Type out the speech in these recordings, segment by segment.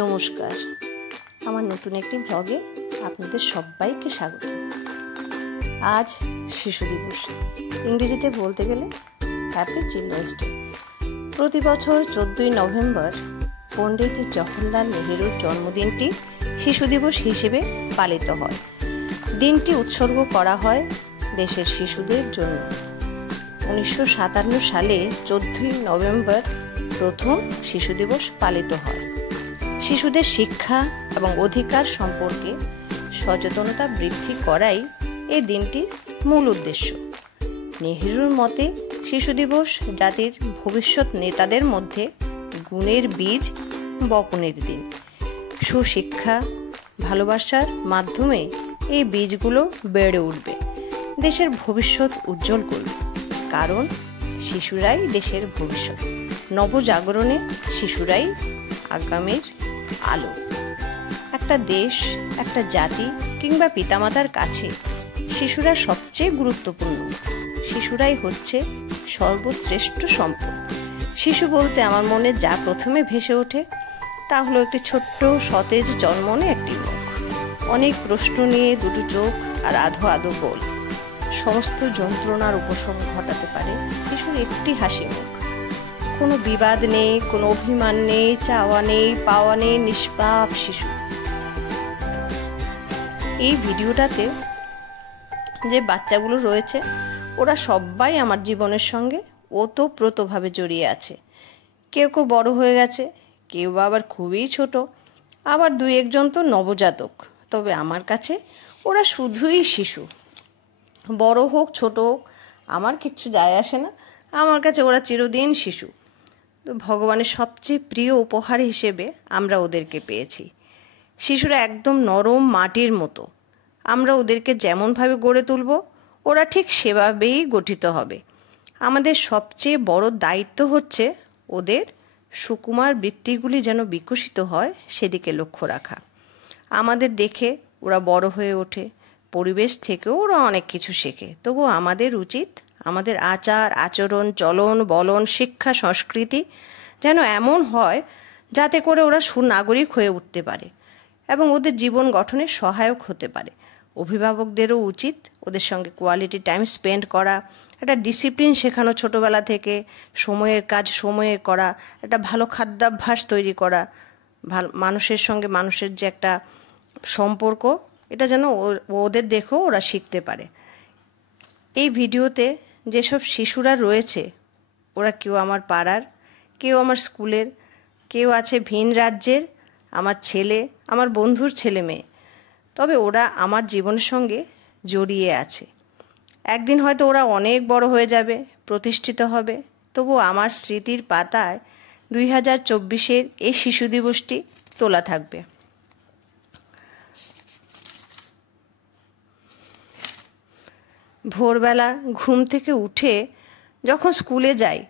নমস্কার, আমার নতুন একটি ব্লগে আপনাদের সবাইকে স্বাগত। আজ শিশু দিবস, ইংরেজিতে বলতে গেলে হ্যাপি চিলড্রেন্স ডে। প্রতি বছর 14ই নভেম্বর পণ্ডিত জওহরলাল নেহেরুর জন্মদিনটি শিশু দিবস হিসেবে পালিত হয়। দিনটি উৎসর্গ করা হয় দেশের শিশুদের জন্য। 1957 সালে 14ই নভেম্বর প্রথম শিশু দিবস পালিত হয়। শিশুদের শিক্ষা এবং অধিকার সম্পর্কে সচেতনতা বৃদ্ধি করাই এই দিনটির মূল উদ্দেশ্য। নেহেরুর মতে শিশু দিবস জাতির ভবিষ্যৎ নেতাদের মধ্যে গুণের বীজ বপনের দিন। সুশিক্ষা, ভালোবাসার মাধ্যমে এই বীজগুলো বেড়ে উঠবে, দেশের ভবিষ্যৎ উজ্জ্বল করবে। কারণ শিশুরাই দেশের ভবিষ্যৎ। নবজাগরণে শিশুরাই আগামীর আলো। একটা দেশ, একটা জাতি কিংবা পিতামাতার কাছে শিশুরা সবচেয়ে গুরুত্বপূর্ণ। শিশুরাই হচ্ছে সর্বশ্রেষ্ঠ সম্পদ। শিশু বলতে আমার মনে যা প্রথমে ভেসে ওঠে তা হলো একটি ছোট্ট সতেজ জন্মনে একটি মুখ, অনেক প্রশ্ন নিয়ে দুটো চোখ আর আধো আধো গোল। সমস্ত যন্ত্রণার উপশম ঘটাতে পারে শিশুর একটি হাসি মুখ। কোনো বিবাদ নেই, কোনো অভিমান নেই, চাওয়া নেই, পাওয়া নেই, নিষ্পাপ শিশু। এই ভিডিওটাতে যে বাচ্চাগুলো রয়েছে ওরা সবাই আমার জীবনের সঙ্গে ওতপ্রোতভাবে জড়িয়ে আছে। কেউ কেউ বড় হয়ে গেছে, কেউ আবার খুবই ছোট, আবার দুই একজন তো নবজাতক। তবে আমার কাছে ওরা শুধুই শিশু। বড় হোক ছোট হোক আমার কিচ্ছু যায় আসে না, আমার কাছে ওরা চিরদিন শিশু। তো ভগবানের সবচেয়ে প্রিয় উপহার হিসেবে আমরা ওদেরকে পেয়েছি। শিশুরা একদম নরম মাটির মতো। আমরা ওদেরকে যেমনভাবে গড়ে তুলব ওরা ঠিক সেভাবেই গঠিত হবে। আমাদের সবচেয়ে বড় দায়িত্ব হচ্ছে ওদের সুকুমার বৃত্তিগুলি যেন বিকশিত হয় সেদিকে লক্ষ্য রাখা। আমাদের দেখে ওরা বড় হয়ে ওঠে, পরিবেশ থেকেও ওরা অনেক কিছু শেখে। তবু আমাদের উচিত আমাদের আচার আচরণ, চলন বলন, শিক্ষা সংস্কৃতি যেন এমন হয় যাতে করে ওরা সুনাগরিক হয়ে উঠতে পারে এবং ওদের জীবন গঠনে সহায়ক হতে পারে। অভিভাবকদেরও উচিত ওদের সঙ্গে কোয়ালিটি টাইম স্পেন্ড করা, একটা ডিসিপ্লিন শেখানো ছোটোবেলা থেকে, সময়ের কাজ সময়ে করা, একটা ভালো খাদ্যাভ্যাস তৈরি করা, ভালো মানুষের সঙ্গে মানুষের যে একটা সম্পর্ক, এটা যেন ওদের দেখেও ওরা শিখতে পারে। এই ভিডিওতে যেসব শিশুরা রয়েছে ওরা কেউ আমার পাড়ার, কেউ আমার স্কুলের, কেউ আছে ভিন রাজ্যের, আমার ছেলে, আমার বন্ধুর ছেলে মেয়ে। তবে ওরা আমার জীবনের সঙ্গে জড়িয়ে আছে। একদিন হয়তো ওরা অনেক বড় হয়ে যাবে, প্রতিষ্ঠিত হবে। তবু আমার স্মৃতির পাতায় 2024-এর এই শিশু দিবসটি তোলা থাকবে। ভোরবেলা ঘুম থেকে উঠে যখন স্কুলে যাই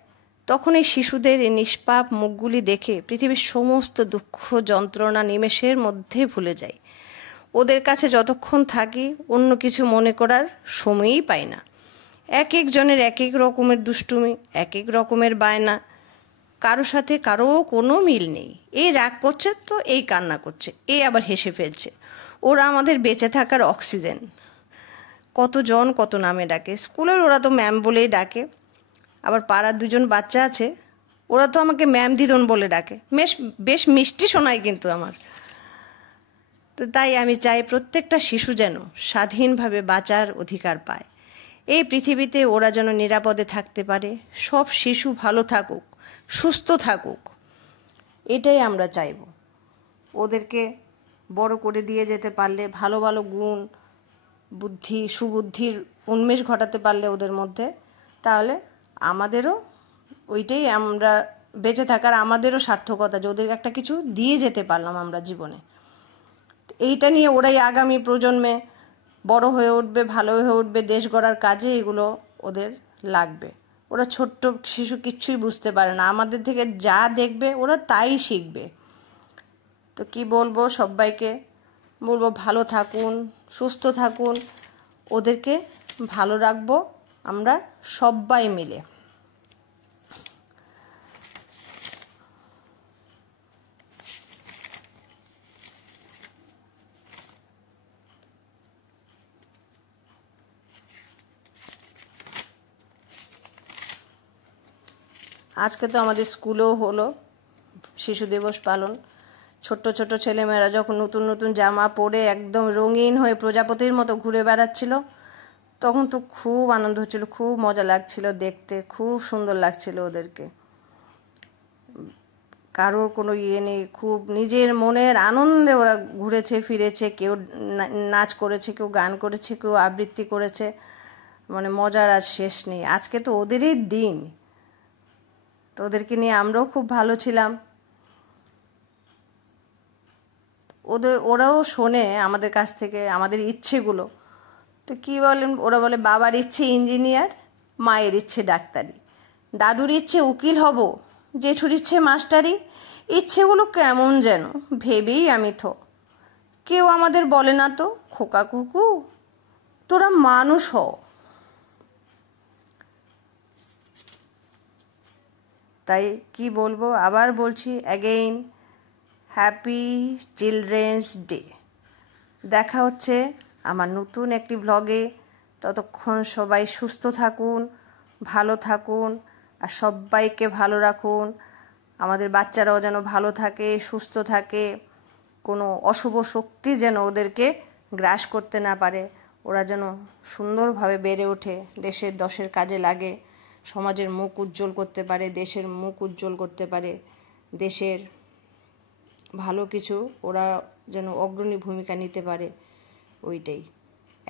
তখন এই শিশুদের এই নিষ্পাপ মুখগুলি দেখে পৃথিবীর সমস্ত দুঃখ যন্ত্রণা নিমেষের মধ্যে ভুলে যাই। ওদের কাছে যতক্ষণ থাকি অন্য কিছু মনে করার সময়ই পাই না। এক একজনের এক এক রকমের দুষ্টুমি, এক এক রকমের বায়না, কারো সাথে কারো কোনো মিল নেই। এই রাগ করছে তো এই কান্না করছে, এই আবার হেসে ফেলছে। ওরা আমাদের বেঁচে থাকার অক্সিজেন। কতজন কত নামে ডাকে, স্কুলের ওরা তো ম্যাম বলেই ডাকে। আবার পাড়ার দুজন বাচ্চা আছে, ওরা তো আমাকে ম্যাম দিদন বলে ডাকে। বেশ মিষ্টি শোনায় কিন্তু আমার। তো তাই আমি চাই প্রত্যেকটা শিশু যেন স্বাধীনভাবে বাঁচার অধিকার পায়। এই পৃথিবীতে ওরা যেন নিরাপদে থাকতে পারে। সব শিশু ভালো থাকুক, সুস্থ থাকুক, এটাই আমরা চাইব। ওদেরকে বড় করে দিয়ে যেতে পারলে, ভালো ভালো গুণ, বুদ্ধি, সুবুদ্ধির উন্মেষ ঘটাতে পারলে ওদের মধ্যে, তাহলে আমাদেরও ওইটাই, আমরা বেঁচে থাকার আমাদেরও সার্থকতা যে ওদের একটা কিছু দিয়ে যেতে পারলাম আমরা জীবনে। এইটা নিয়ে ওরাই আগামী প্রজন্মে বড় হয়ে উঠবে, ভালো হয়ে উঠবে, দেশ গড়ার কাজে এগুলো ওদের লাগবে। ওরা ছোট্ট শিশু কিচ্ছুই বুঝতে পারে না, আমাদের থেকে যা দেখবে ওরা তাই শিখবে। তো কি বলবো, সবাইকে বলবো ভালো থাকুন, সুস্থ থাকুন, ওদেরকে ভালো রাখবো আমরা সবাই মিলে। আজকে তো আমাদের স্কুলেও হলো শিশু দিবস পালন। ছোট্ট ছোট্ট ছেলেমেয়েরা যখন নতুন নতুন জামা পরে একদম রঙিন হয়ে প্রজাপতির মতো ঘুরে বেড়াচ্ছিল, তখন তো খুব আনন্দ হচ্ছিল, খুব মজা লাগছিল দেখতে, খুব সুন্দর লাগছিল ওদেরকে। কারোর কোনো ইয়ে নেই, খুব নিজের মনের আনন্দে ওরা ঘুরেছে ফিরেছে, কেউ নাচ করেছে, কেউ গান করেছে, কেউ আবৃত্তি করেছে, মানে মজার আর শেষ নেই। আজকে তো ওদেরই দিন, তো ওদেরকে নিয়ে আমরাও খুব ভালো ছিলাম। ওরাও শোনে আমাদের কাছ থেকে আমাদের ইচ্ছেগুলো। তো কী বলেন, ওরা বলে বাবার ইচ্ছে ইঞ্জিনিয়ার, মায়ের ইচ্ছে ডাক্তারি, দাদুর ইচ্ছে উকিল হব, জেঠুর ইচ্ছে মাস্টারি। ইচ্ছেগুলো কেমন যেন ভেবেই আমি কেউ আমাদের বলে না তো খোকা কুকু তোরা মানুষ হ। তাই কি বলবো, আবার বলছি অ্যাগেইন, হ্যাপি চিলড্রেন্স ডে। দেখা হচ্ছে আমার নতুন একটি ব্লগে। ততক্ষণ সবাই সুস্থ থাকুন, ভালো থাকুন, আর সবাইকে ভালো রাখুন। আমাদের বাচ্চারাও যেন ভালো থাকে, সুস্থ থাকে, কোনো অশুভ শক্তি যেন ওদেরকে গ্রাস করতে না পারে। ওরা যেন সুন্দরভাবে বেড়ে ওঠে, দেশের দশের কাজে লাগে, সমাজের মুখ উজ্জ্বল করতে পারে, দেশের মুখ উজ্জ্বল করতে পারে, দেশের ভালো কিছু ওরা যেন অগ্রণী ভূমিকা নিতে পারে। ওইটাই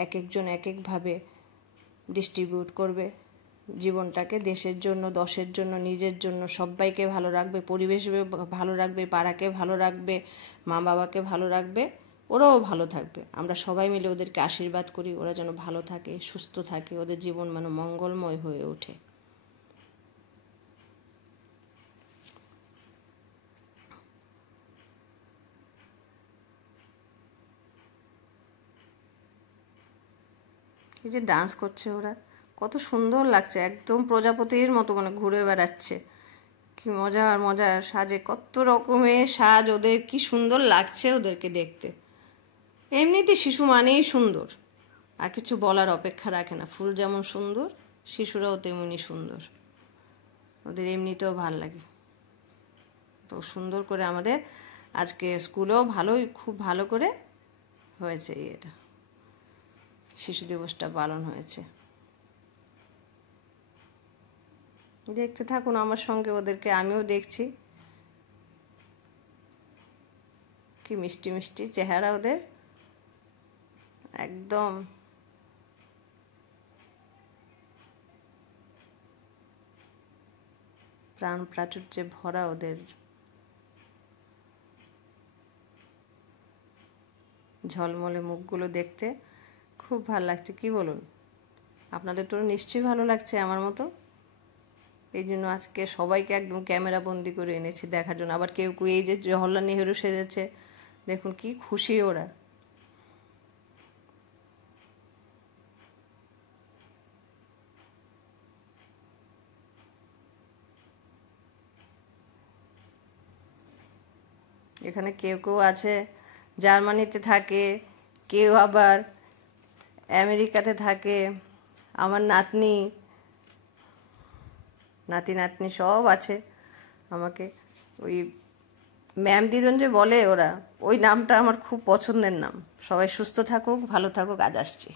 এক একজন এক একভাবে ডিস্ট্রিবিউট করবে জীবনটাকে, দেশের জন্য, দশের জন্য, নিজের জন্য, সবাইকে ভালো রাখবে, পরিবেশ ভালো রাখবে, পাড়াকে ভালো রাখবে, মা বাবাকে ভালো রাখবে, ওরাও ভালো থাকবে। আমরা সবাই মিলে ওদেরকে আশীর্বাদ করি ওরা যেন ভালো থাকে, সুস্থ থাকে, ওদের জীবন মানে মঙ্গলময় হয়ে ওঠে। এই যে ডান্স করছে ওরা, কত সুন্দর লাগছে, একদম প্রজাপতির মতো মানে ঘুরে বেড়াচ্ছে। কি মজার মজার সাজে, কত রকমের সাজ ওদের, কি সুন্দর লাগছে ওদেরকে দেখতে। এমনিতে শিশু মানেই সুন্দর, আর কিছু বলার অপেক্ষা রাখে না। ফুল যেমন সুন্দর, শিশুরাও তেমনি সুন্দর, ওদের এমনিতেও ভাল লাগে। তো সুন্দর করে আমাদের আজকে স্কুলেও খুব ভালো করে হয়েছে, এটা শিশু দিবসটা পালন হয়েছে। দেখতে থাকুন আমার সঙ্গে ওদেরকে, আমিও দেখছি। কি মিষ্টি মিষ্টি চেহারা ওদের, একদম প্রাণ প্রাচুর্যে ভরা ওদের ঝলমলে মুখগুলো দেখতে খুব ভালো লাগছে। কি বলুন, আপনাদের তো নিশ্চয়ই ভালো লাগছে আমার মতো। এই জন্য আজকে সবাইকে একদম ক্যামেরা বন্দি করে এনেছি দেখার জন্য। আবার কেউ কেউ এই যে জওহরলাল নেহেরু সেজেছে, দেখুন কি খুশি ওরা। এখানে কেউ কেউ আছে জার্মানিতে থাকে, কেউ আবার আমেরিকাতে থাকে। আমার নাতনি নাতনি সব আছে। আমাকে ওই ম্যাম দিদন যে বলে ওরা, ওই নামটা আমার খুব পছন্দের নাম। সবাই সুস্থ থাকুক, ভালো থাকুক, আজ আসছি।